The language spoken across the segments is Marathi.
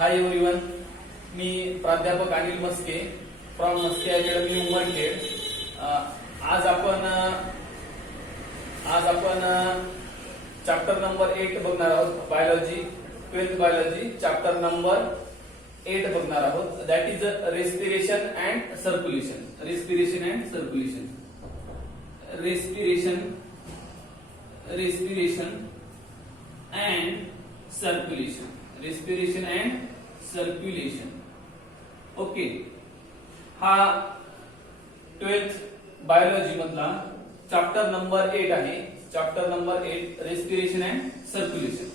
हाय एव्हरीवन, मी प्राध्यापक अनिल मस्के फ्रॉम मस्के अकॅडमी उमरखेड. आज आपण चॅप्टर नंबर 8 बघणार आहोत. Biology, 12th biology chapter number 8 बघणार आहोत. That is respiration and circulation. Respiration and circulation. respiration and circulation. Okay, हा 12th बायोलॉजी मधला चॅप्टर नंबर 8 आहे. Chapter number 8 respiration and circulation.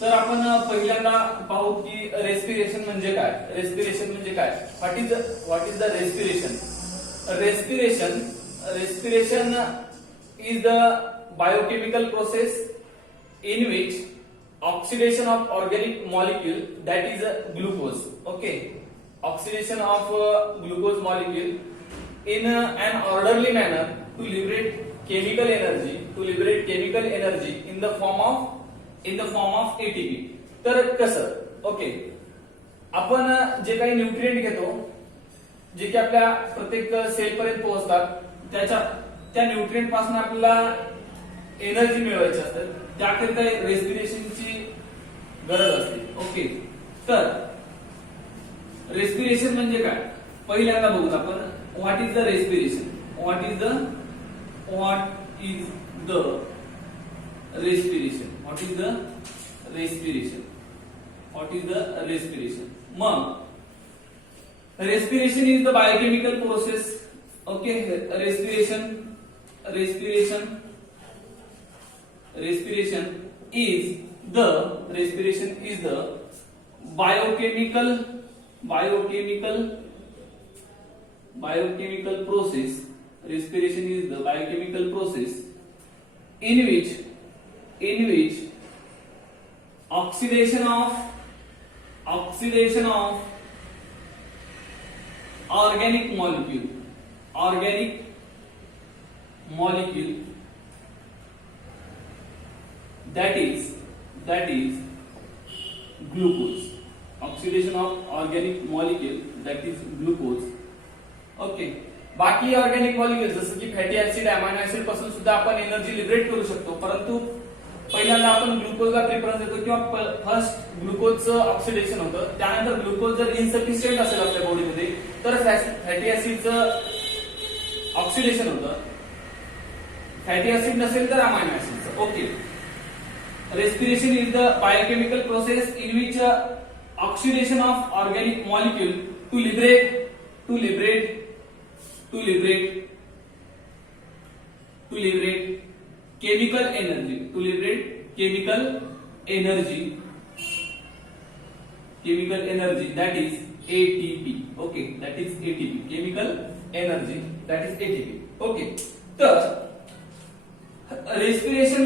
तर आपण पहिल्यांदा पाहू की रेस्पिरेशन म्हणजे काय. रेस्पिरेशन म्हणजे काय. What is the respiration. Respiration is the biochemical process in which oxidation of organic molecule, that is glucose. Okay, oxidation of glucose molecule in an orderly manner to liberate chemical energy in the form of ATP. तर कसं. ओके, आपण जे काही न्यूट्रिएंट घेतो, जे की आपल्या प्रत्येक सेल पर्यंत पोहोचतात, त्या न्यूट्रिएंट पासून आपल्याला एनर्जी मिळवायची असते. त्याकरिता रेस्पिरेशनची गरज असते. ओके, तर रेस्पिरेशन म्हणजे काय पहिल्यांदा बघूत आपण. What is the respiration. What is the respiration. मग respiration is the biochemical process. Okay, respiration is the biochemical process. Respiration is the biochemical process in which oxidation of organic molecule that is glucose. Oxidation of organic molecule that is glucose. Okay, बाकी ऑर्गॅनिक मॉलिक्युल जसं की फॅटी ऍसिड, अमायनो ऍसिड पासून सुद्धा आपण एनर्जी लिबरेट करू शकतो. परंतु पहिल्यांदा आपण ग्लुकोजला प्रिफरन्स देतो किंवा फर्स्ट ग्लुकोजचं ऑक्सिडेशन होतं. त्यानंतर ग्लुकोज जर इनसफिशियंट असेल आपल्या बॉडीमध्ये तर फॅटी ऍसिडचं ऑक्सिडेशन होतं. फॅटी ऍसिड नसेल तर अमायनो ऍसिडचं. Okay, respiration is the biochemical process in which oxidation of organic molecule to liberate chemical energy that is ATP. Okay, that is ATP, chemical energy that is ATP. Okay, तर रेस्पिरेशन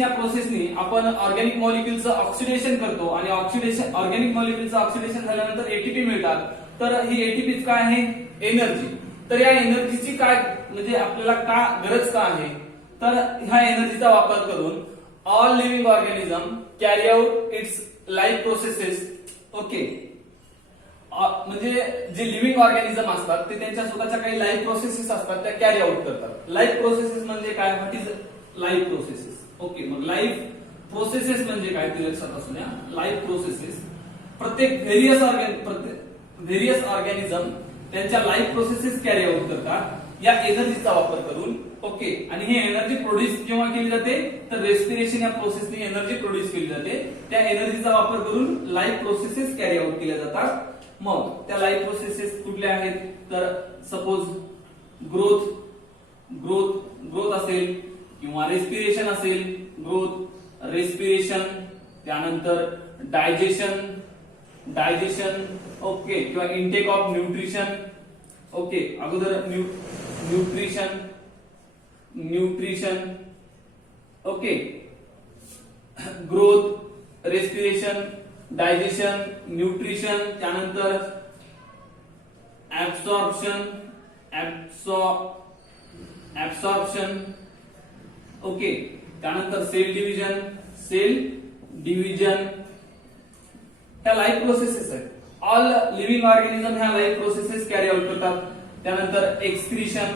या प्रोसेसने आपण ऑर्गॅनिक मॉलिक्युलचं ऑक्सिडेशन करतो आणि ऑर्गॅनिक मॉलिक्युलचं ऑक्सिडेशन झाल्यानंतर एटीपी मिळतात. तर ही एटीपी काय आहे. एनर्जी. तर या एनर्जीची काय म्हणजे आपल्याला का गरज का आहे. तर ह्या एनर्जीचा वापर करून all living organism carry out it's life processes. Okay, म्हणजे जे लिव्हिंग ऑर्गॅनिझम असतात ते त्यांच्या स्वतःच्या काही लाईफ प्रोसेसेस असतात त्या कॅरी आउट करतात. लाईफ प्रोसेसेस म्हणजे काय. What is life processes. Okay, मग लाईफ प्रोसेसेस म्हणजे काय ते लक्षात असू द्या. लाईफ प्रोसेसेस प्रत्येक व्हेरियस ऑर्गॅनिझम त्यांच्या लाईफ प्रोसेसेस कॅरी आउट करतात या एनर्जीचा वापर करून. ओके, आणि ही एनर्जी प्रोड्यूस केव्हा केली जाते तर रेस्पिरेशन या प्रोसेसने एनर्जी प्रोड्यूस केली जाते. त्या एनर्जीचा वापर करून लाईफ प्रोसेसेस कॅरी आउट केल्या जातात. मग त्या लाईफ प्रोसेसेस कुठल्या आहेत तर सपोज ग्रोथ असेल किंवा रेस्पिरेशन असेल. रेस्पिरेशन, त्यानंतर डायजेशन. ओके, किंवा इनटेक ऑफ न्यूट्रिशन. ओके, अगोदर nutrition. Okay, growth, respiration, digestion, nutrition, त्यानंतर ऍब्सॉर्प्शन. ओके, त्यानंतर सेल डिव्हिजन, ह्या लाईफ प्रोसेसेस आहेत. ऑल लिव्हिंग ऑर्गॅनिझम ह्या लाईफ प्रोसेसेस कॅरी आउट करतात. त्यानंतर एक्सक्रीशन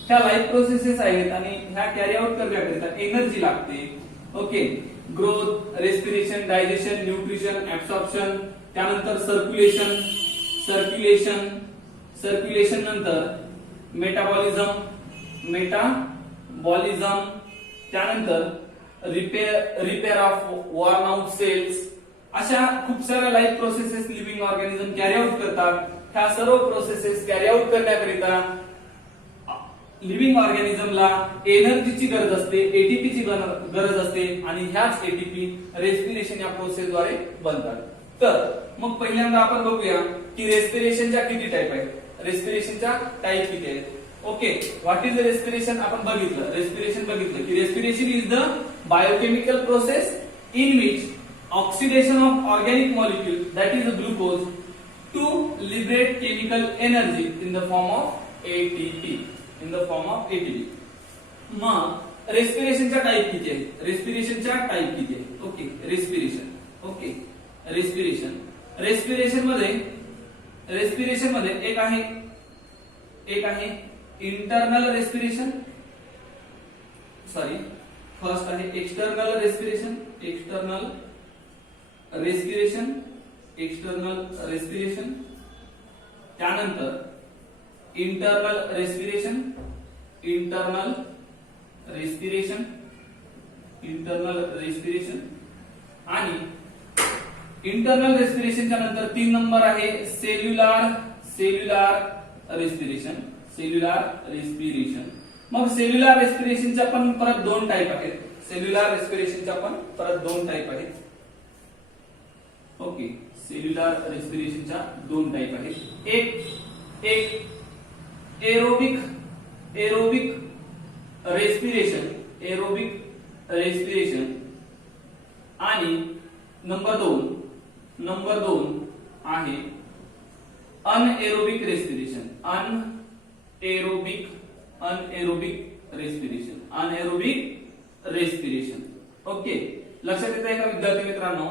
ह्या लाईफ प्रोसेसेस आहेत आणि ह्या कॅरी आउट करण्याकरिता एनर्जी लागते. Okay, growth, respiration, digestion, nutrition, absorption, त्यानंतर सर्क्युलेशन नंतर मेटाबॉलिझम, त्यानंतर repair of worn out cells. अशा खूप साऱ्या life processes living organism carry out करतात. ह्या सर्व प्रोसेसेस कॅरी आउट करण्याकरिता लिव्हिंग ऑर्गॅनिझमला एनर्जीची गरज असते, एटीपीची गरज असते आणि ह्याच एटीपी रेस्पिरेशन या प्रोसेसद्वारे बनतात. तर मग पहिल्यांदा आपण बघूया की रेस्पिरेशनच्या किती टाईप आहेत. रेस्पिरेशनच्या टाईप किती आहेत. ओके, व्हॉट इज रेस्पिरेशन आपण बघितलं. रेस्पिरेशन की respiration is the biochemical process in which oxidation of organic molecule that is glucose to liberate chemical energy in the form of ATP. मग रेस्पिरेशनच्या टाईप किती आहेत. रेस्पिरेशन मध्ये एक आहे इंटरनल रेस्पिरेशन, फर्स्ट आहे एक्सटर्नल रेस्पिरेशन, त्यानंतर इंटरनल रेस्पिरेशन आणि इंटरनल रेस्पिरेशनच्या नंतर 3 नंबर आहे सेल्युलार रेस्पिरेशन. मग सेल्युलार रेस्पिरेशनच्या पण परत 2 टाईप आहेत. ओके, सेल्युलार रेस्पिरेशनच्या 2 टाईप आहेत. एक एरोबिक रेस्पिरेशन आणि नंबर 2 आहे अनएरोबिक रेस्पिरेशन. ओके, लक्षात येत आहे का विद्यार्थी मित्रांनो.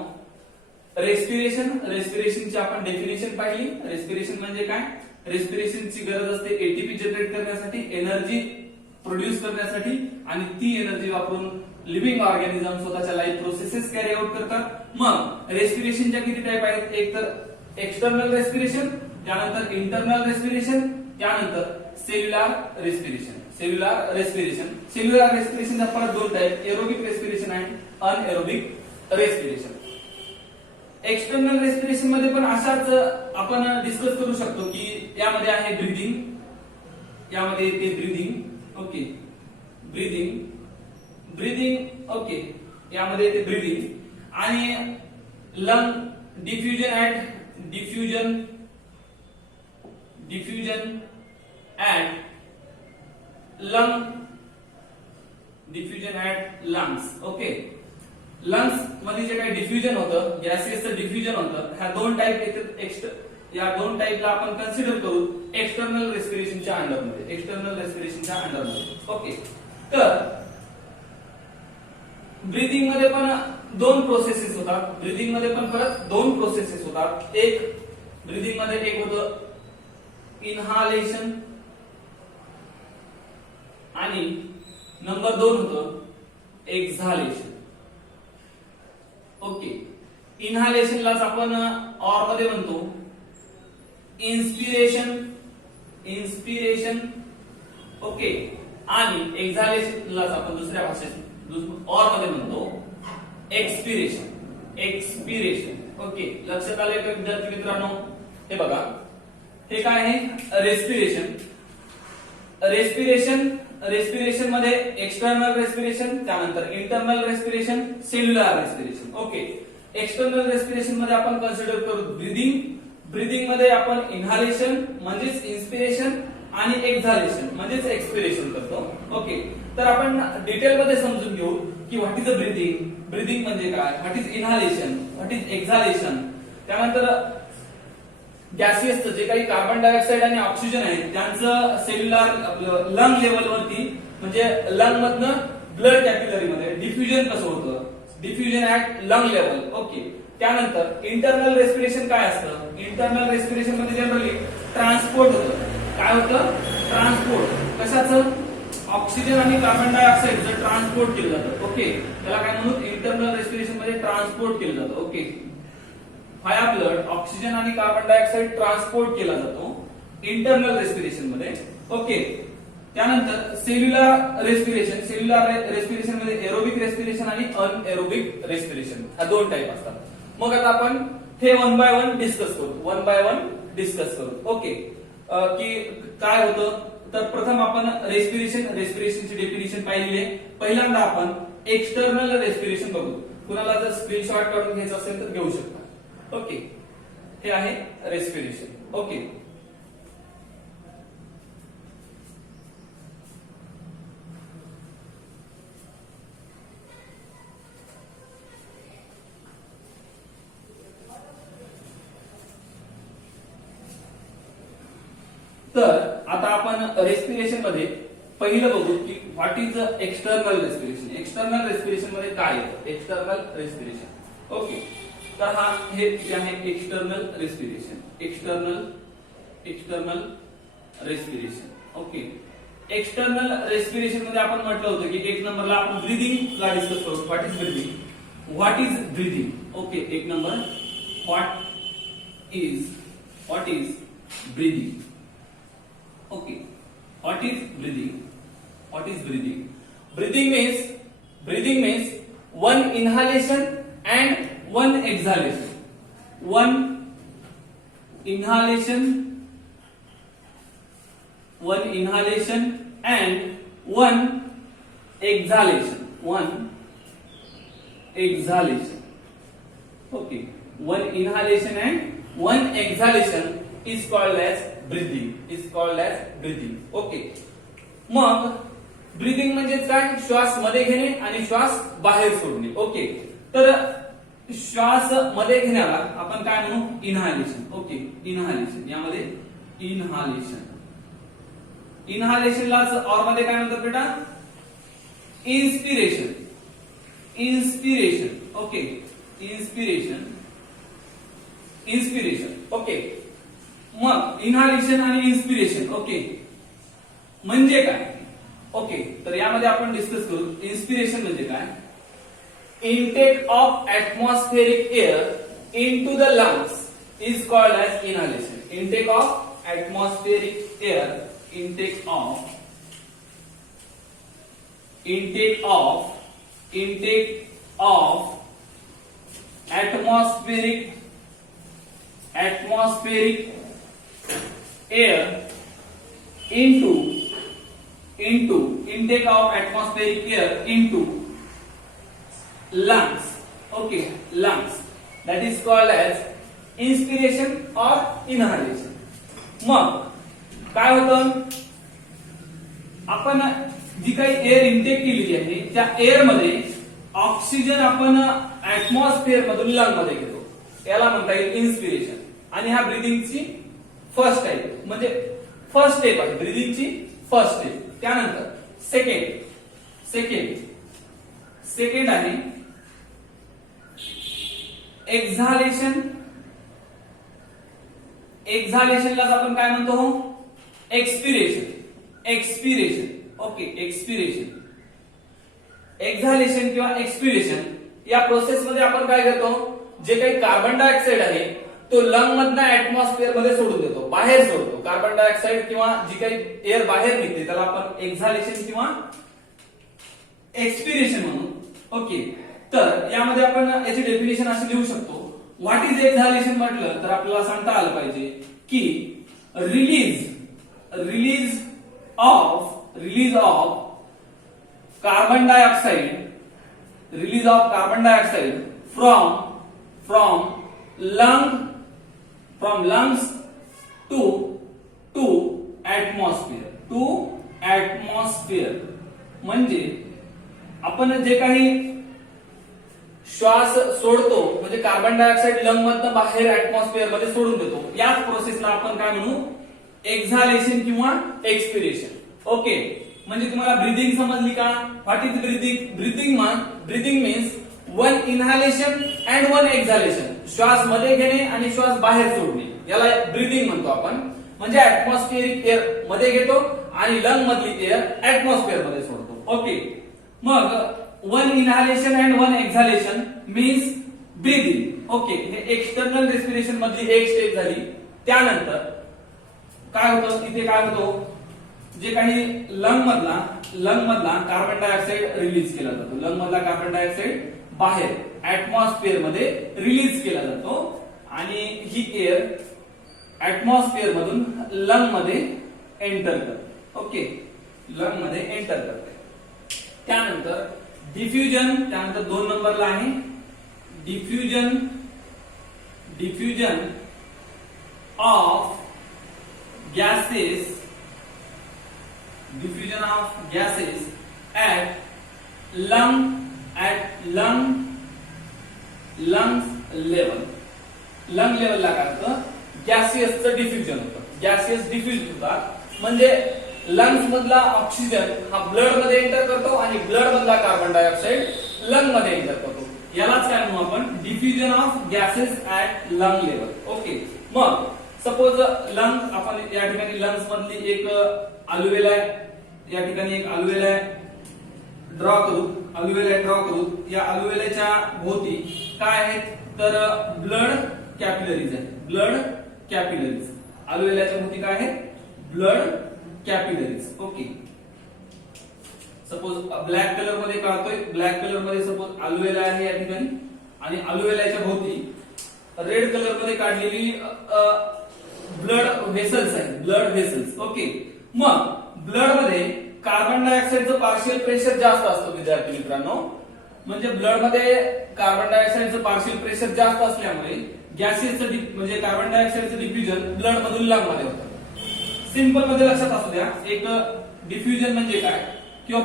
रेस्पिरेशनची आपण डेफिनेशन पाहिली. रेस्पिरेशन म्हणजे काय. रेस्पिरेशनची गरज असते एटीपी जनरेट करण्यासाठी, एनर्जी प्रोड्यूस करण्यासाठी आणि ती एनर्जी वापरून लिव्हिंग ऑर्गॅनिझम स्वतःच्या लाईफ प्रोसेसेस कॅरी आउट करतात. मग रेस्पिरेशनच्या किती टाईप आहेत. एक तर एक्सटर्नल रेस्पिरेशन, त्यानंतर इंटरनल रेस्पिरेशन, त्यानंतर सेल्युलार रेस्पिरेशनचा परत 2 टाईप, एरोबिक रेस्पिरेशन आणि अनएरोबिक रेस्पिरेशन. एक्सटर्नल रेस्पिरेशन मध्ये पण अशाच आपण डिस्कस करू शकतो की यामध्ये आहे ब्रीदिंग. ओके, यामध्ये येते ब्रीदिंग आणि lung diffusion at lungs. Okay, lungs मध्ये जे काही डिफ्युजन होतं, गॅसेसचं डिफ्युजन होतं, ह्या 2 टाईप येतात. या 2 टाईपला आपण कन्सिडर करू एक्सटर्नल रेस्पिरेशनच्या अंडरमध्ये. ओके, तर ब्रीदिंग मध्ये पण 2 प्रोसेसेस होतात. एक ब्रीदिंग मध्ये एक होतं इनहालेशन आणि नंबर 2 होतं एक्झालेशन. ओके, इनहालेशनलाच आपण ऑर मध्ये म्हणतो इन्स्पिरेशन. ओके, आणि एक्झालेशनलाच आपण दुसऱ्या भाषेत ऑर मध्ये म्हणतो एक्सपिरेशन. ओके, लक्षात आले का विद्यार्थी मित्रांनो. हे बघा, हे काय आहे रेस्पिरेशन मध्ये एक्सटर्नल रेस्पिरेशन, त्यानंतर internal respiration, cellular respiration. Okay, external respiration मध्ये आपण कन्सिडर करू ब्रीदिंग मध्ये आपण इनहालेशन म्हणजेच इन्स्पिरेशन आणि एक्झालेशन म्हणजेच एक्सपिरेशन करतो. ओके, तर आपण डिटेल मध्ये समजून घेऊ की व्हॉट इज अ ब्रीदिंग म्हणजे काय, व्हॉट इज इनहालेशन, व्हॉट इज एक्झालेशन. त्यानंतर गॅसियसचं जे काही कार्बन डायऑक्साईड आणि ऑक्सिजन आहे त्यांचं सेल्युलर लंग लेवलवरती म्हणजे लंग मधनं ब्लड कॅपिलरी मध्ये डिफ्युजन कसं होतं, diffusion at lung level. Okay. त्यानंतर इंटरनल रेस्पिरेशन काय असतं? इंटरनल रेस्पिरेशन मध्ये जनरली ट्रान्सपोर्ट होतं. काय होतं? ट्रान्सपोर्ट. कशाचं? ऑक्सिजन आणि कार्बन डायऑक्साइडचं ट्रान्सपोर्ट केलं जातं. ओके. त्याला काय म्हणू? इंटरनल रेस्पिरेशन मध्ये ट्रान्सपोर्ट केलं जातं. ओके. व्हाया ब्लड ऑक्सिजन आणि कार्बन डायऑक्साइड ट्रान्सपोर्ट केला जातो इंटरनल रेस्पिरेशन मध्ये. ओके. त्यानंतर सेल्युलर रेस्पिरेशन. सेल्युलर रेस्पिरेशन मध्ये एरोबिक रेस्पिरेशन आणि अनएरोबिक रेस्पिरेशन हा दोन टाइप असतात. मग आता आपण हे वन बाय वन डिस्कस करू. ओके. की काय होतं? तर प्रथम आपण रेस्पिरेशनची डेफिनेशन पाहिली आहे. पहिल्यांदा आपण एक्सटर्नल रेस्पिरेशन बघू. कुणाला जर स्क्रीनशॉट काढून घ्यायचं असेल तर घेऊ शकता. ओके. हे आहे रेस्पिरेशन. ओके. तर आता आपण रेस्पिरेशन मध्ये पहिलं बघू की what is external respiration. External respiration मध्ये काय येतं? External respiration. ओके. तर हे आहे external respiration. External respiration. Okay. External respiration मध्ये आपण म्हटलं होतं की एक नंबरला आपण ब्रीदिंग ला डिस्कस करू. What is breathing? ओके. एक number what is breathing. Okay. What is breathing? Breathing means one inhalation and one exhalation. One inhalation and one exhalation. Okay. One inhalation and one exhalation is called as breathing. Okay. मग ब्रीदिंग म्हणजे काय? श्वास मध्ये घेणे आणि श्वास बाहेर सोडणे. ओके. तर श्वास मध्ये घेण्याला आपण काय म्हणू? इनहालेशन. ओके. इनहालेशन. यामध्ये इनहालेशनलाच और मध्ये काय म्हणतात बेटा? इन्स्पिरेशन. ओके. इन्स्पिरेशन. ओके. मग इनहालेशन आणि इन्स्पिरेशन. ओके. म्हणजे काय? ओके. तर यामध्ये आपण डिस्कस करू. इन्स्पिरेशन म्हणजे काय? Intake of atmospheric air into the lungs is called as inhalation. Intake of atmospheric air. Intake of atmospheric air into intake of atmospheric air into lungs. Okay. Lungs. That is called as inspiration or inhalation. मग काय होतं? आपण जी काही एअर इनटेक केलेली आहे त्या एअर मध्ये ऑक्सिजन आपण ऍटमॉस्फिअर मधून लंग मध्ये घेतो. याला म्हणता येईल इन्स्पिरेशन. आणि हा ब्रीदिंगची फर्स्ट टाइप म्हणजे फर्स्ट स्टेप आहे. ब्रीदिंगची फर्स्ट स्टेप. त्यानंतर सेकंड आहे एक्झालेशन. एक्झालेशनलाच आपण काय म्हणतो? एक्सपिरेशन. ओके. एक्झालेशन किंवा एक्सपिरेशन या प्रोसेस मध्ये आपण काय करतो? जे काही कार्बन डायऑक्साइड आहे तो लंग मधनं ऍटमॉस्फिअर मध्ये सोडून देतो, बाहेर सोडतो. कार्बन डायऑक्साइड किंवा जी काही एअर बाहेर निघते त्याला आपण एक्झालेशन किंवा एक्सपिरेशन म्हणू. ओके. तर यामध्ये आपण याची डेफिनेशन अशी लिहू शकतो. व्हॉट इज एक्झालेशन म्हटलं तर आपल्याला सांगता आलं पाहिजे की release of carbon dioxide from lungs to atmosphere. म्हणजे आपण जे काही श्वास सोडतो म्हणजे कार्बन डायऑक्साइड लंग मधनं बाहेर ऍटमॉस्फिअर मध्ये सोडून देतो. याच प्रोसेसला आपण काय म्हणू? एक्झालेशन किंवा एक्सपिरेशन. ओके. म्हणजे तुम्हाला ब्रीदिंग समजली का? What is breathing? Breathing means one inhalation and one exhalation, श्वास मध्ये घेणे आणि श्वास बाहेर सोडणे, याला ब्रीदिंग म्हणतो आपण. म्हणजे ऍटमॉस्फिअरिक एअर मध्ये घेतो आणि लंग मधली एअर ऍटमॉस्फिअर मध्ये सोडतो. ओके, मग one inhalation and one exhalation means breathing. Okay, हे एक्सटर्नल रेस्पिरेशन मधली एक स्टेप झाली. त्यानंतर काय होतं, इथे काय होतं, जे काही लंग मधला कार्बन डायऑक्साइड रिलीज केला जातो, लंग मधला कार्बन डायऑक्साइड बाहेर ऍटमॉस्फिअर मध्ये रिलीज केला जातो आणि ही एअर ऍटमॉस्फिअर मधून लंग मध्ये एंटर करते. ओके, लंग मध्ये एंटर करते. त्यानंतर डिफ्युजन, त्यानंतर 2 नंबरला आहे diffusion of gases at lungs level. Lung लेवलला काय होतं, गॅसियसचं डिफ्युजन होतं. गॅसियस डिफ्युज होतात म्हणजे लंग्स मधला ऑक्सिजन हा ब्लड मध्ये एंटर करतो आणि ब्लड मधला कार्बन डायऑक्साइड लंग मध्ये एंटर करतो. यालाच काय म्हणू आपण, diffusion of gases at lung level. Okay, मग सपोज लंग, आपण या ठिकाणी लंग्स मधली एक अल्व्हेलाई, या ठिकाणी एक अल्व्हेलाई ड्रॉ करू. या अल्व्हेलाच्या भोवती काय आहेत तर ब्लड कॅपिलरीज आहेत. ब्लड कॅपिलरीज अल्व्हेलाच्या भोवती काय आहेत, blood capillaries. Okay, suppose black colour मध्ये काढतोय, ब्लॅक कलर मध्ये सपोज अल्व्हेला आहे या ठिकाणी आणि अल्व्हेलाच्या भोवती रेड कलर मध्ये काढलेली ब्लड व्हेसल्स आहेत, ब्लड व्हेसल्स. ओके, मग ब्लड मध्ये कार्बन डायऑक्साइडचं पार्शियल प्रेशर जास्त असतं विद्यार्थी मित्रांनो. म्हणजे ब्लड मध्ये कार्बन डायऑक्साइडचं पार्शियल प्रेशर जास्त असल्यामुळे गॅसेसचं म्हणजे कार्बन डायऑक्साइडचं डिफ्युजन ब्लड मधून लंग मध्ये होतं. सिंपल मध्ये लक्षात असू द्या, एक डिफ्युजन म्हणजे काय किंवा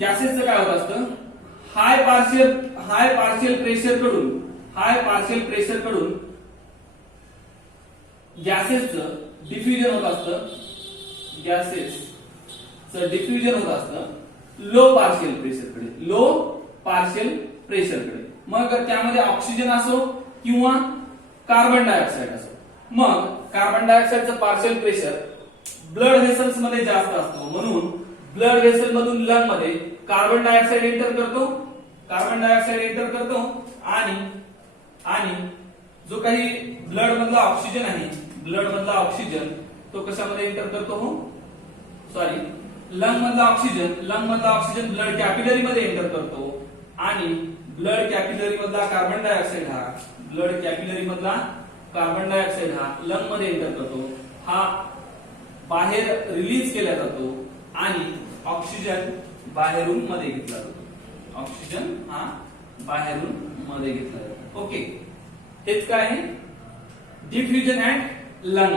गॅसेसचं काय होत असतं, हाय पार्शियल प्रेशर कडून गॅसेसचं डिफ्युजन होत असतं. गॅसेसचं डिफ्युजन होत असतं लो पार्शियल प्रेशरकडे. मग त्यामध्ये ऑक्सिजन असो किंवा कार्बन डायऑक्साइड असो. मग कार्बन डायऑक्साइडचं पार्शियल प्रेशर ब्लड व्हेसल्स मध्ये जास्त असतो म्हणून ब्लड व्हेसल मधून लंग मध्ये कार्बन डायऑक्साइड एंटर करतो आणि जो काही ब्लड मधला ऑक्सिजन तो कशामध्ये एंटर करतो, लंग मधला ऑक्सिजन ब्लड कॅपिलरी मध्ये एंटर करतो आणि ब्लड कॅपिलरी मधला कार्बन डायऑक्साइड हा लंग मध्ये एंटर करतो, हा बाहेर रिलीज केला जातो आणि ऑक्सिजन बाहेरून मध्ये घेतला जातो. ओके, हेच काय आहे डिफ्युजन ऍट लंग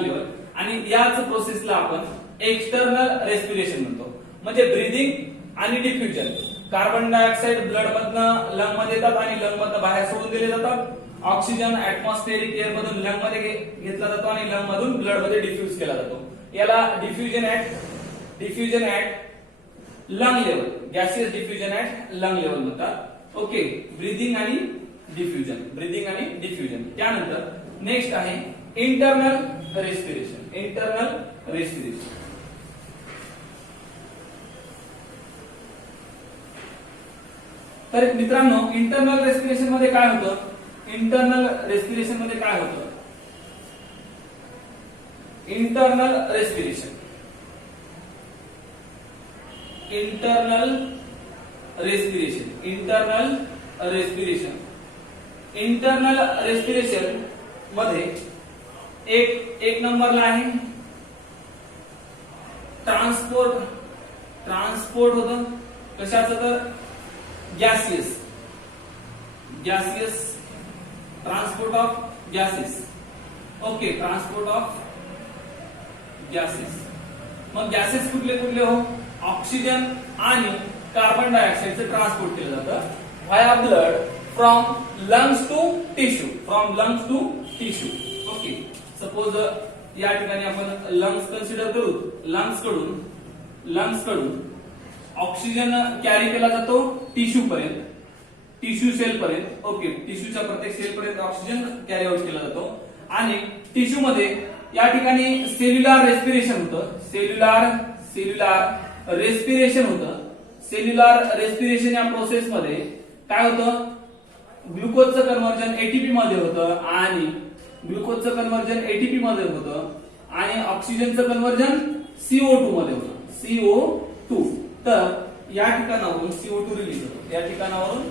लेवल. आणि याच प्रोसेसला आपण एक्सटर्नल रेस्पिरेशन म्हणतो. म्हणजे ब्रीदिंग आणि डिफ्युजन, कार्बन डायऑक्साइड ब्लड मधनं लंग मध्ये येतात आणि लंग मधनं बाहेर सोडून दिले जातात. ऑक्सिजन ऍटमॉस्फेरिक एअर मधून लंग मध्ये घेतला जातो आणि लंग मधून ब्लड मध्ये डिफ्यूज केला जातो. याला diffusion at lung level, gaseous diffusion at lung level म्हणतात. ओके, ब्रीदिंग आणि डिफ्युजन. त्यानंतर नेक्स्ट आहे इंटरनल रेस्पिरेशन. तर मित्रांनो, इंटरनल रेस्पिरेशन मध्ये काय होतं, इंटरनल रेस्पिरेशन मध्ये एक नंबरला आहे ट्रान्सपोर्ट होतं. कशाचं तर gaseous transport of gases. Okay, transport of gases. मग गॅसेस कुठले हो, ऑक्सिजन आणि कार्बन डायऑक्साइडचं ट्रान्सपोर्ट केलं जातं via blood from lungs to tissue. Okay, suppose या ठिकाणी आपण लंग्स कन्सिडर करू. लंग्स कडून ऑक्सिजन कॅरी केला जातो टिश्यू पर्यंत, टिश्यू सेल पर्यंत. ओके, टिश्यूच्या प्रत्येक सेल पर्यंत ऑक्सिजन कॅरी आउट केला जातो. आणि टिश्यू मध्ये या ठिकाणी सेल्युलर रेस्पिरेशन होतं, सेल्युलर रेस्पिरेशन होतं. सेल्युलर रेस्पिरेशन या प्रोसेस मध्ये काय होतं, ग्लुकोजचं कन्व्हर्जन एटीपी मध्ये होतं आणि ग्लुकोजचं कन्व्हर्जन एटीपी मध्ये होतं आणि ऑक्सिजनचं कन्व्हर्जन CO2 मध्ये होतं, CO2. तर या ठिकाणावरून CO2 रिलीज होतो, या ठिकाणावरून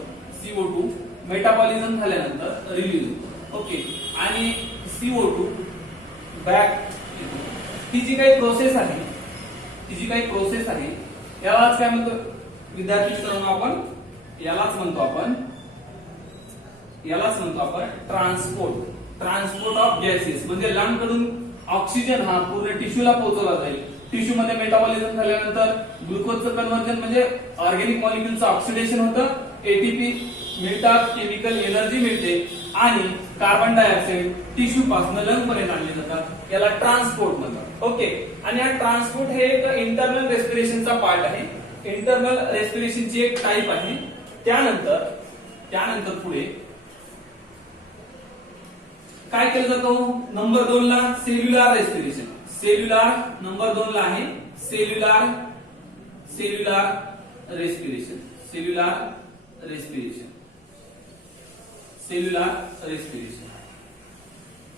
CO2 मेटाबॉलिझम झाल्यानंतर रिलीज होतो. ओके, आणि CO2 बॅक, ही जी काही प्रोसेस आहे, यालाच काय म्हणतो विद्यार्थी मित्रांनो, आपण यालाच म्हणतो आपण ट्रान्सपोर्ट ऑफ गॅसेस. म्हणजे लंग कडून ऑक्सिजन हा पूर्ण टिश्यूला पोहोचवला जाईल. टिश्यू मध्ये मेटाबॉलिझम झाल्यानंतर ग्लुकोजचं कन्व्हर्जन म्हणजे ऑर्गॅनिक मॉलिक्युलचं ऑक्सिडेशन होतं, एटीपी मिळतात, केमिकल एनर्जी मिळते आणि कार्बन डायऑक्साइड टिश्यू पासून लंग पर्यंत आणले जातात. याला ट्रान्सपोर्ट म्हणतात. ओके, आणि हा ट्रान्सपोर्ट हे एक इंटरनल रेस्पिरेशनचा पार्ट आहे, इंटरनल रेस्पिरेशनची एक टाईप आहे. त्यानंतर पुढे काय केलं जातं, नंबर 2 ला सेल्युलर रेस्पिरेशन. नंबर 2 ला आहे सेल्युलर रेस्पिरेशन.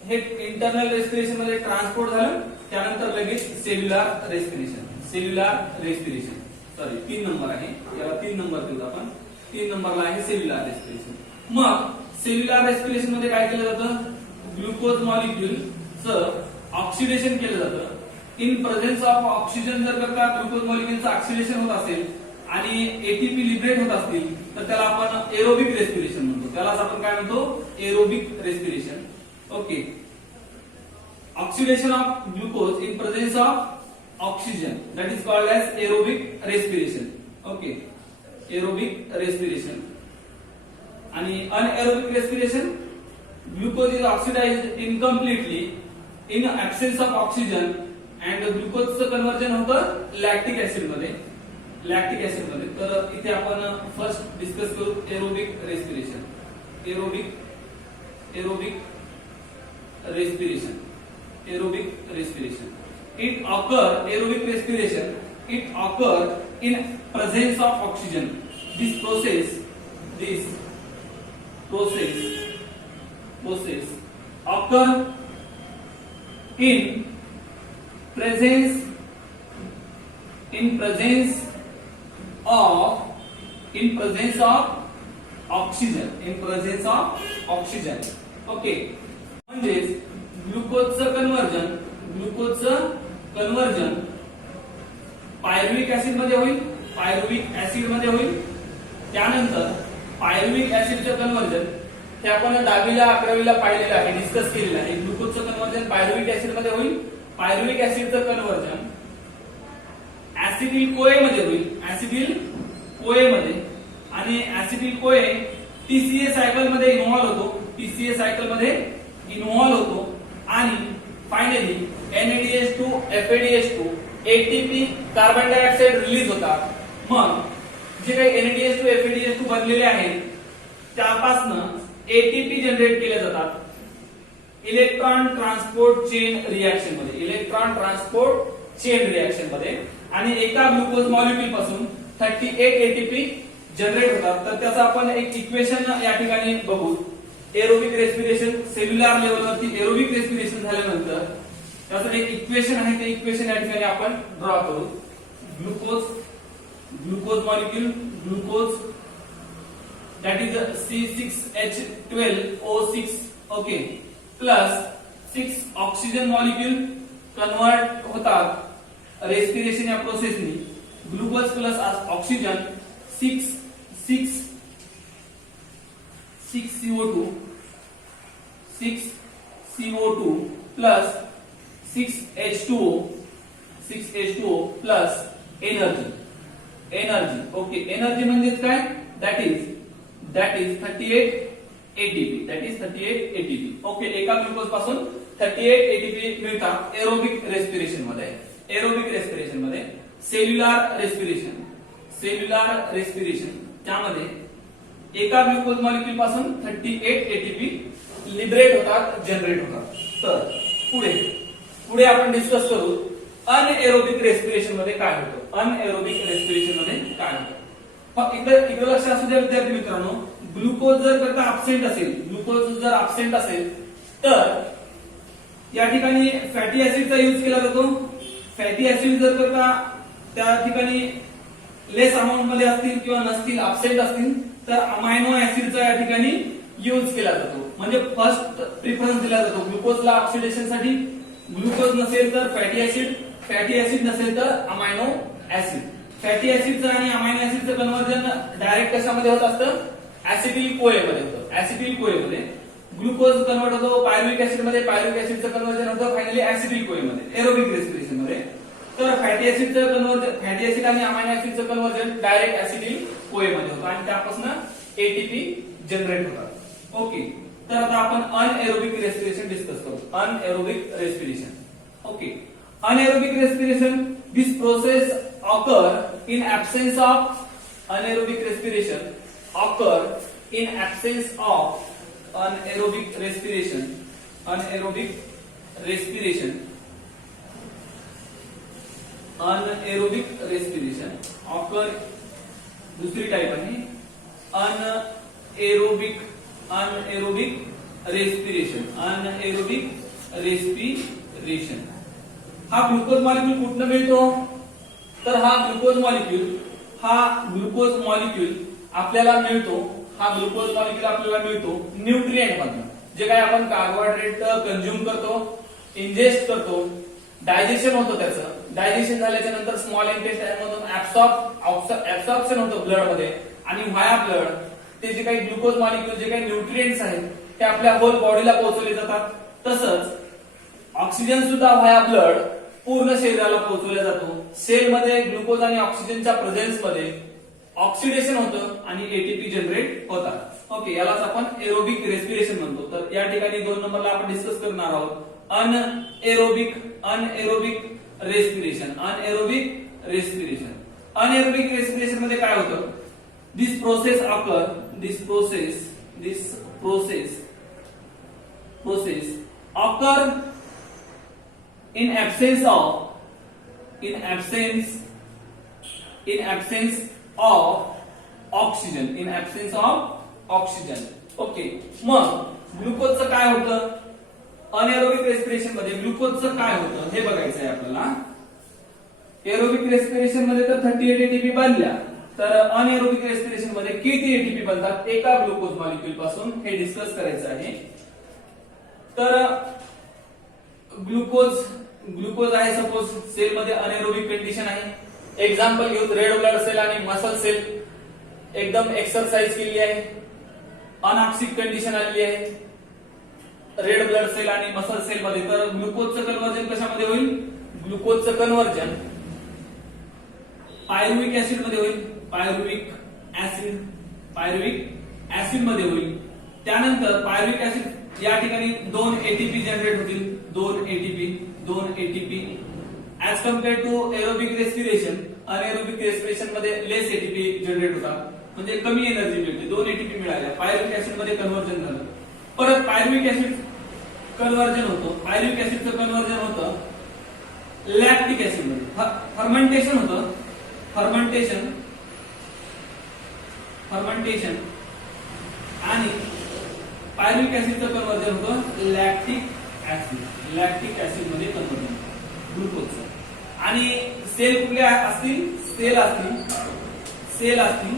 हे इंटरनल रेस्पिरेशन मध्ये ट्रान्सपोर्ट झालं, त्यानंतर लगेच सेल्युलर रेस्पिरेशन. सॉरी, 3 नंबर आहे, याला 3 नंबर देऊ आपण. 3 नंबरला आहे सेल्युलर रेस्पिरेशन. मग सेल्युलर रेस्पिरेशन मध्ये काय केलं जातं, ग्लुकोज मॉलिक्युलचं ऑक्सिडेशन केलं जातं. इन प्रेझेन्स ऑफ ऑक्सिजन जर का ग्लुकोज मॉलिक्युलचं ऑक्सिडेशन होत असेल आणि एटीपी लिबरेट होत असतील तर त्याला आपण एरोबिक रेस्पिरेशन म्हणतो. त्यालाच आपण काय म्हणतो, aerobic respiration. Okay, oxidation of glucose in presence of oxygen, that is called as aerobic respiration. Okay, aerobic respiration. आणि anaerobic respiration, glucose is oxidized incompletely in absence of oxygen and ग्लुकोजचं कन्व्हर्जन होतं लॅक्टिक ऍसिड मध्ये. तर इथे आपण फर्स्ट डिस्कस करू aerobic respiration. Aerobic respiration. Aerobic respiration, it occur in presence of oxygen. This process occur in presence of oxygen. Okay, म्हणजेच ग्लुकोजचं कन्व्हर्जन पायरुविक ऍसिड मध्ये होईल. त्यानंतर पायरुविक ऍसिडचं कन्व्हर्जन हे आपण 10वीला 11वीला पाहिलेलं आहे, डिस्कस केलेलं आहे. ग्लुकोजचं कन्व्हर्जन पायरुविक ऍसिड मध्ये होईल. पायरुविक ऍसिडचं कन्व्हर्जन ऍसिडिल कोए मध्ये होईल, आणि ऍसिडिल कोए टीसीए सायकल मध्ये इन्व्हॉल्व होतो आणि finally NADH2 FADH2 ATP carbon dioxide release होतात. मग जे काही NADH2 FADH2 बनलेले आहेत त्यापासून एटीपी जनरेट केले जातात इलेक्ट्रॉन ट्रान्सपोर्ट चेन रिएक्शन मध्ये, आणि एका ग्लुकोज मॉलिक्युल पासून 38 एटीपी जनरेट होतात. तर त्याचं आपण एक इक्वेशन या ठिकाणी बघू. एरोबिक रेस्पिरेशन सेल्युलर लेवलवरती एरोबिक रेस्पिरेशन झाल्यानंतर त्याचं एक इक्वेशन आहे, ते इक्वेशन या ठिकाणी आपण ड्रॉ करू. Glucose molecule that is C6H12O6, okay, plus 6 oxygen molecule convert होतात रेस्पिरेशन या प्रोसेसनी. Glucose plus oxygen 6 CO2 plus 6 H2O plus energy. Okay, energy म्हणजेच काय, दॅट इज 38 ATP. ओके, एका ग्लुकोज पासून 38 ATP मिळतात एरोबिक रेस्पिरेशन मध्ये. सेल्युलर सेल्युलर रेस्पिरेशन, त्यामध्ये एका ग्लुकोज मॉलिक्यूल पासून 38 एटीपी लिबरेट होतात, जनरेट होतात. तर पुढे आपण डिस्कस करू अनएरोबिक रेस्पिरेशन मध्ये काय होतं. अनएरोबिक रेस्पिरेशन मध्ये काय होतं इकडे लक्ष असू द्या विद्यार्थी मित्रांनो. ग्लुकोज जर करता अब्सेंट असेल तर या ठिकाणी फॅटी ऍसिडचा यूज केला जातो. फॅटी ऍसिड जर करता त्या ठिकाणी लेस अमाऊंट मध्ये असतील किंवा नसतील, अब्सेंट असतील, तर अमायनो ऍसिडचा या ठिकाणी यूज केला जातो. म्हणजे फर्स्ट प्रिफरन्स दिला जातो ग्लुकोजला ऑक्सिडेशन साठी. ग्लुकोज नसेल तर फॅटी ऍसिड नसेल तर अमायनो ऍसिड. फॅटी ऍसिडचं आणि अमायनो ऍसिडचं कन्व्हर्जन डायरेक्ट कशामध्ये होत असतं, ऍसिटिल कोए मध्ये होतं. ऍसिटिल कोए मध्ये ग्लुकोज कन्वर्ट होतो पायरुविक ऍसिड मध्ये, पायरुविक ऍसिडचं कन्व्हर्जन होतं फायनली ऍसिटिल कोए मध्ये, एरोबिक रेस्पिरेशन मध्ये. तर फॅटी ऍसिड आणि अमायनो ऍसिडचं कन्व्हर्जन डायरेक्ट ऍसिटिल कोए मध्ये होतं आणि त्यापासून एटीपी जनरेट होतात. ओके, तर आता आपण अनएरोबिक रेस्पिरेशन डिस्कस करू. Anaerobic respiration. Okay, anaerobic respiration, this process occur in absence of anaerobic respiration, occur in absence of anaerobic respiration occur. दुसरी टाइप आहे अनएरोबिक रेस्पिरेशन. हा ग्लुकोज मॉलिक्यूल कुठनं मिळतो, तर हा ग्लुकोज मॉलिक्यूल आपल्याला मिळतो न्यूट्रिएंट मधून. जे काय आपण कार्बोहायड्रेट कंझ्युम करतो, इंजेस्ट करतो, डायजेशन होतं, त्याचं डायजेशन झाल्याच्या नंतर स्मॉल इंटेस्टाइन मधून ऍब्सॉर्प्शन होतं ब्लड मध्ये, आणि व्हाया ब्लड ते जे काही ग्लुकोज मॉलिक्यूल, जे काही न्यूट्रिएंट्स आहेत ते आपल्या होल बॉडीला पोहोचवले जातात. तसंच ऑक्सिजन सुद्धा व्हाया ब्लड पूर्ण शरीराला पोहोचवला जातो. सेलमध्ये ग्लुकोज आणि ऑक्सिजनच्या प्रेझेन्स मध्ये ऑक्सिडेशन होतं आणि एटीपी जनरेट होतात. ओके, यालाच आपण एरोबिक रेस्पिरेशन म्हणतो. तर या ठिकाणी 2 नंबरला आपण डिस्कस करणार आहोत अनएरोबिक रेस्पिरेशन. अनएरोबिक रेस्पिरेशन मध्ये काय होतं, this process occur in absence of oxygen. Okay, मग ग्लुकोजचं काय होतं अनएरोबिक रेस्पिरेशन मध्ये, ग्लुकोजचं काय होतं हे बघायचं आहे आपल्याला. एरोबिक रेस्पिरेशन मध्ये तर 38 एटीपी बनल्या, तर अनएरोबिक रेस्पिरेशन मध्ये किती एटीपी बनतात एका ग्लुकोज मॉलिक्यूल पासून हे डिस्कस करायचं आहे. तर ग्लुकोज आहे सपोज सेल मध्ये अनएरोबिक कंडिशन आहे. एक्झाम्पल घेऊ, रेड ब्लड सेल आणि मसल सेल एकदम एक्सरसाइज केली आहे, अनऑक्सिक कंडिशन आलेली आहे रेड ब्लड सेल आणि मसल सेल मध्ये. तर ग्लुकोजचं कन्व्हर्जन कशामध्ये होईल, ग्लुकोजचं कन्व्हर्जन पायरुविक ऍसिड मध्ये होईल, पायरुविक ऍसिड मध्ये होईल. त्यानंतर पायरुविक ऍसिड या ठिकाणी 2 एटीपी जनरेट होतील, 2 ATP as compare to aerobic respiration. Anaerobic respiration मध्ये लेस एटीपी जनरेट होतात, म्हणजे कमी एनर्जी मिळते. 2 एटीपी मिळाल्या, पायरुविक ऍसिड मध्ये कन्व्हर्जन झालं. परत पायरुविक ऍसिड कन्व्हर्जन होतं, पायरुविक ऍसिडचं कन्व्हर्जन होतं लॅक्टिक ऍसिड मध्ये. फर्मेंटेशन होतं, फर्मेंटेशन आणि पायरुविक ऍसिडचं कन्व्हर्जन होतं लॅक्टिक ऍसिड मध्ये कन्व्हर्जन ग्लुकोजचं. आणि सेल कुठले असतील, सेल असतील.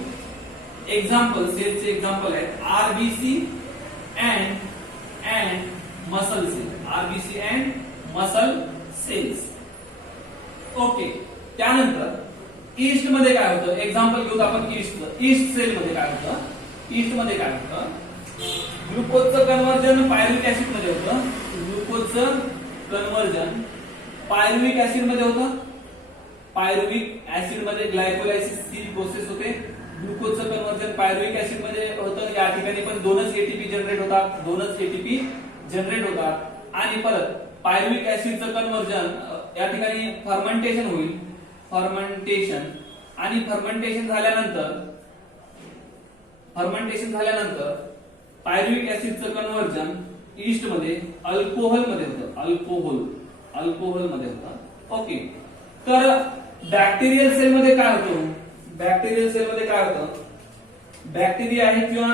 एक्झाम्पल, सेलचे एक्झाम्पल आहेत RBC and muscle cells. Okay, त्यानंतर ईस्ट मध्ये काय होतं, एक्झाम्पल घेऊ आपण ईस्ट सेल मध्ये काय होतं, ग्लुकोजचं कन्व्हर्जन पायरुविक ऍसिड मध्ये होतं, ग्लुकोजचं कन्व्हर्जन पायरुविक ऍसिड मध्ये होतं, पायरुविक ऍसिड मध्ये ग्लायकोलायसिस ची प्रोसेस होते. ग्लुकोजचं कन्व्हर्जन पायरुविक ऍसिड मध्ये होतं, या ठिकाणी पण 2च एटीपी जनरेट होतात. आणि परत पायरुविक ऍसिडचं कन्व्हर्जन या ठिकाणी फर्मेंटेशन होईल, आणि फर्मेंटेशन झाल्यानंतर पायरुव्हिक ऍसिडचं कन्व्हर्जन ईस्ट मध्ये अल्कोहोल मध्ये होतं, अल्कोहोल मध्ये होतं. ओके. तर बॅक्टेरियल सेल मध्ये काय होतं? बॅक्टेरिया आहे किंवा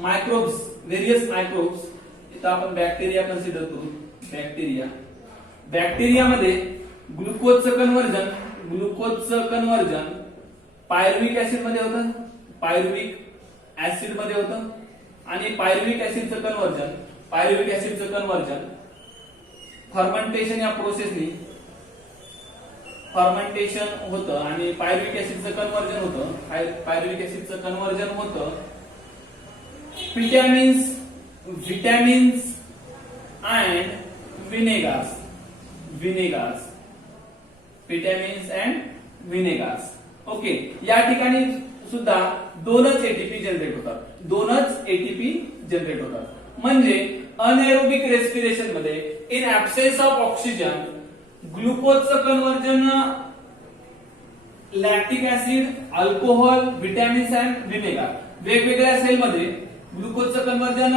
मायक्रोब्स, व्हेरियस मायक्रोब्स, इथं आपण बॅक्टेरिया कन्सिडर करू. बॅक्टेरियामध्ये ग्लुकोजचं कन्व्हर्जन पायरुव्हिक ऍसिड मध्ये होतं, आणि पायरुव्हिक ऍसिडचं कन्व्हर्जन फर्मेंटेशन या प्रोसेसनी होतं आणि पायरुव्हिक ऍसिडचं कन्व्हर्जन होतं विटॅमिन्स अँड विनेगार्स. ओके. या ठिकाणी सुद्धा दोनच एटीपी जनरेट होतात. म्हणजे अनएरोबिक रेस्पिरेशन मध्ये इन ऍब्सेन्स ऑफ ऑक्सिजन ग्लुकोजचं conversion lactic acid, alcohol, vitamins and vinegar. वेगवेगळ्या सेलमध्ये ग्लुकोजचं कन्व्हर्जन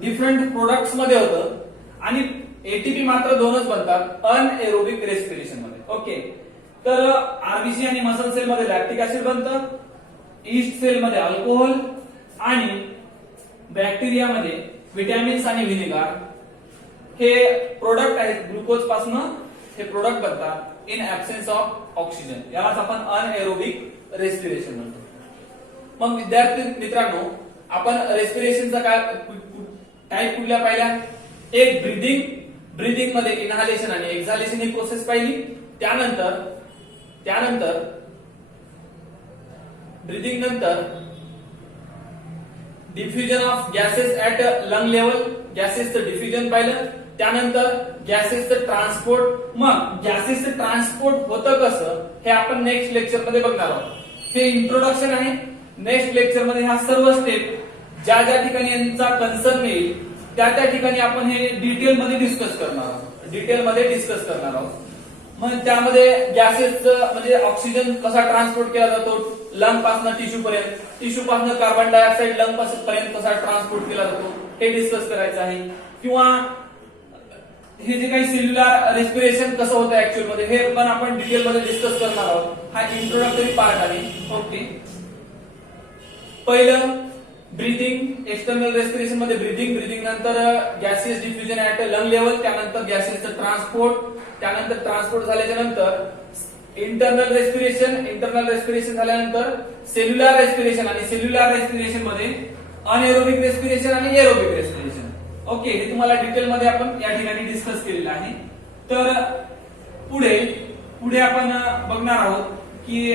डिफरंट प्रोडक्ट्स मध्ये होतं आणि एटीपी मात्र दोनच बनतात अनएरोबिक रेस्पिरेशन मध्ये. ओके. तर आरबीसी आणि मसल सेल मध्ये लॅक्टिक ऍसिड बनतं, ईस्ट सेल मध्ये अल्कोहोल आणि बॅक्टेरियामध्ये विटॅमिन्स आणि विनेगार हे प्रोडक्ट आहेत. ग्लुकोज पासून हे प्रोडक्ट बनतात इन ऍब्सेन्स ऑफ ऑक्सिजन. यालाच आपण अनएरोबिक रेस्पिरेशन म्हणतो. मग विद्यार्थी मित्रांनो, आपण रेस्पिरेशनचा काय टाईप कुठल्या पाहिल्या? एक ब्रीदिंग मध्ये इनहालेशन आणि एक्झालेशन ही प्रोसेस पाहिली. त्यानंतर ब्रीदिंग नंतर diffusion of gases at lung level, गॅसेसचं डिफ्युजन पाहिलं. त्यानंतर गॅसेसचं ट्रान्सपोर्ट. मग गॅसेसचं ट्रान्सपोर्ट होतं कसं हे आपण नेक्स्ट लेक्चर मध्ये बघणार आहोत. हे इंट्रोडक्शन आहे. नेक्स्ट लेक्चर मध्ये ह्या सर्व स्टेप ज्या ठिकाणी यांचा कन्सर्न येईल त्या ठिकाणी आपण हे डिटेल मध्ये डिस्कस करणार आहोत. मग त्यामध्ये गॅसेसचं म्हणजे ऑक्सिजन कसा ट्रान्सपोर्ट केला जातो लंग पासून टिश्यू पासून कार्बन डायऑक्साईड लंग पर्यंत कसा ट्रान्सपोर्ट केला जातो हे डिस्कस करायचं आहे. किंवा हे जे काही सेल्युलर रेस्पिरेशन कसं होतं ऍक्च्युअल मध्ये हे पण आपण डिटेल मध्ये डिस्कस करणार आहोत. हा इंट्रोडक्टरी पार्ट आहे. ओके. पहिलं ब्रीदिंग, एक्सटर्नल रेस्पिरेशन मध्ये ब्रीदिंग नंतर gaseous diffusion at lung level, त्यानंतर गॅसेसचं ट्रान्सपोर्ट, त्यानंतर ट्रान्सपोर्ट झाल्याच्या नंतर इंटरनल रेस्पिरेशन झाल्यानंतर सेल्युलर रेस्पिरेशन, आणि सेल्युलर रेस्पिरेशन मध्ये अनएरोबिक रेस्पिरेशन आणि एरोबिक रेस्पिरेशन. ओके. हे तुम्हाला डिटेल मध्ये आपण या ठिकाणी डिस्कस केलेलं आहे. तर पुढे आपण बघणार आहोत की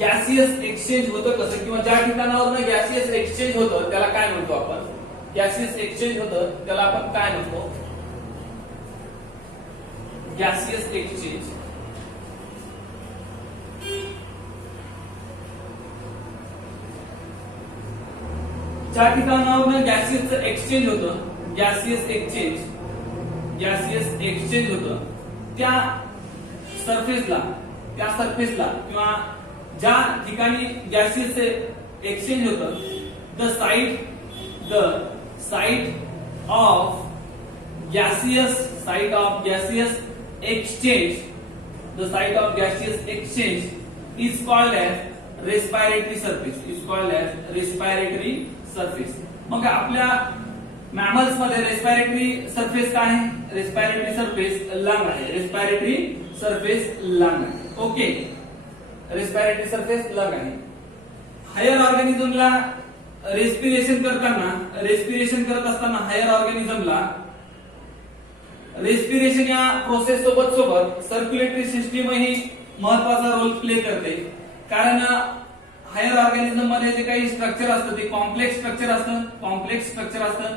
गॅसियस एक्सचेंज होतं कसं, किंवा ज्या ठिकाणावर गॅसियस एक्सचेंज होतं त्याला काय म्हणतो आपण? गॅसियस एक्सचेंज होतं त्याला आपण काय म्हणतो? Gaseous exchange. ज्या ठिकाणावर गॅसियसचं एक्सचेंज होतं, गॅसियस एक्सचेंज होतं त्या सरफेसला किंवा ज्या ठिकाणी गॅसियसचे एक्सचेंज होतं the site of gaseous exchange is called as respiratory surface. मग आपल्या मॅमल्स मध्ये रेस्पिरेटरी सरफेस काय आहे? रेस्पिरेटरी सरफेस लंग आहे. ओके. रेस्पिरेटरी सरफेस लंग आहे. हायर ऑर्गॅनिझमला रेस्पिरेशन करत असताना हायर ऑर्गॅनिझमला रेस्पिरेशन या प्रोसेस सोबत सर्क्युलेटरी सिस्टीम ही महत्वाचा रोल प्ले करते. कारण हायर ऑर्गॅनिझम मध्ये जे काही स्ट्रक्चर असतं ते कॉम्प्लेक्स स्ट्रक्चर असतं.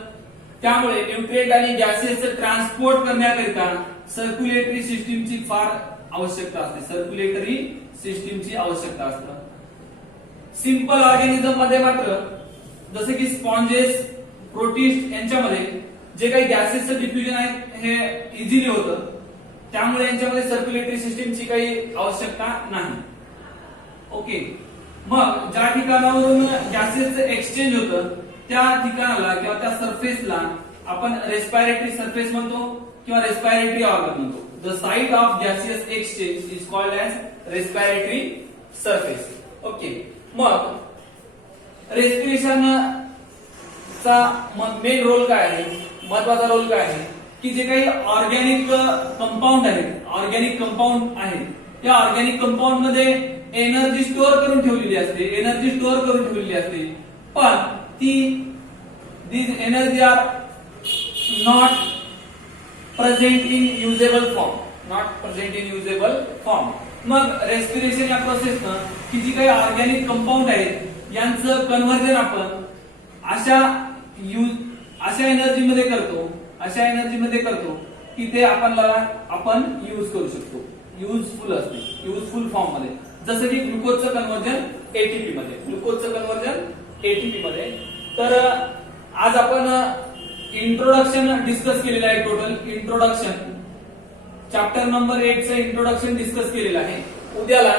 त्यामुळे न्यूट्रिएंट आणि गॅसेसचं ट्रान्सपोर्ट करण्याकरिता सर्क्युलेटरी सिस्टीमची फार आवश्यकता असते. सिंपल ऑर्गॅनिझम मध्ये मात्र जसे की स्पॉन्जेस, प्रोटिस्ट यांच्यामध्ये जे काही गॅसेसचं डिफ्युजन आहे हे इझिली होतं. त्यामुळे यांच्यामध्ये सर्क्युलेटरी सिस्टीमची काही आवश्यकता नाही. ओके, मग ज्या ठिकाणावरून गॅसेसचं एक्सचेंज होतं त्या ठिकाणाला किंवा त्या सरफेसला आपण रेस्पिरेटरी सरफेस म्हणतो किंवा रेस्पिरेटरी ऑर्गन म्हणतो. The site of gaseous exchange is called as respiratory surface. Okay, मग रेस्पिरेशन चा मेन रोल काय आहे, महत्वाचा रोल काय आहे की जे काही ऑर्गॅनिक कंपाऊंड आहेत त्या ऑर्गॅनिक कंपाऊंड मध्ये एनर्जी स्टोअर करून ठेवलेली असते, पण these energy are not present in usable form. मग रेस्पिरेशन या प्रोसेसनं की जी काही ऑर्गॅनिक कंपाऊंड आहेत यांचं कन्व्हर्जन आपण अशा एनर्जी मध्ये करतो की ते आपण यूज करू शकतो, युजफुल फॉर्म मध्ये, जसं की ग्लुकोजचं कन्व्हर्जन एटीपी मध्ये. तर आज आपण इंट्रोडक्शन डिस्कस केलेलं आहे. टोटल इंट्रोडक्शन चॅप्टर नंबर 8 चं इंट्रोडक्शन डिस्कस केलेलं आहे. उद्याला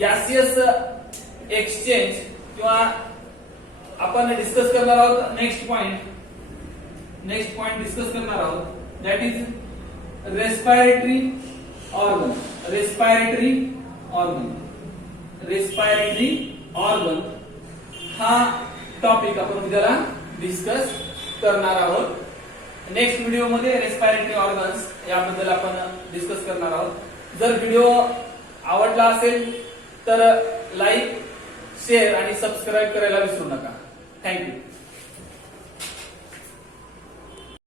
गॅसियस एक्सचेंज किंवा आपण डिस्कस करणार आहोत नेक्स्ट पॉइंट डिस्कस करणार आहोत, दॅट इज रेस्पिरेटरी ऑर्गन हा टॉपिक आपण उद्याला डिस्कस करणार आहोत. नेक्स्ट व्हिडिओ मध्ये रेस्पिरेटरी ऑर्गन्स याबद्दल आपण डिस्कस करणार आहोत. जर व्हिडिओ आवडला असेल तर लाईक, शेअर आणि सबस्क्राईब करायला विसरू नका. थँक्यू.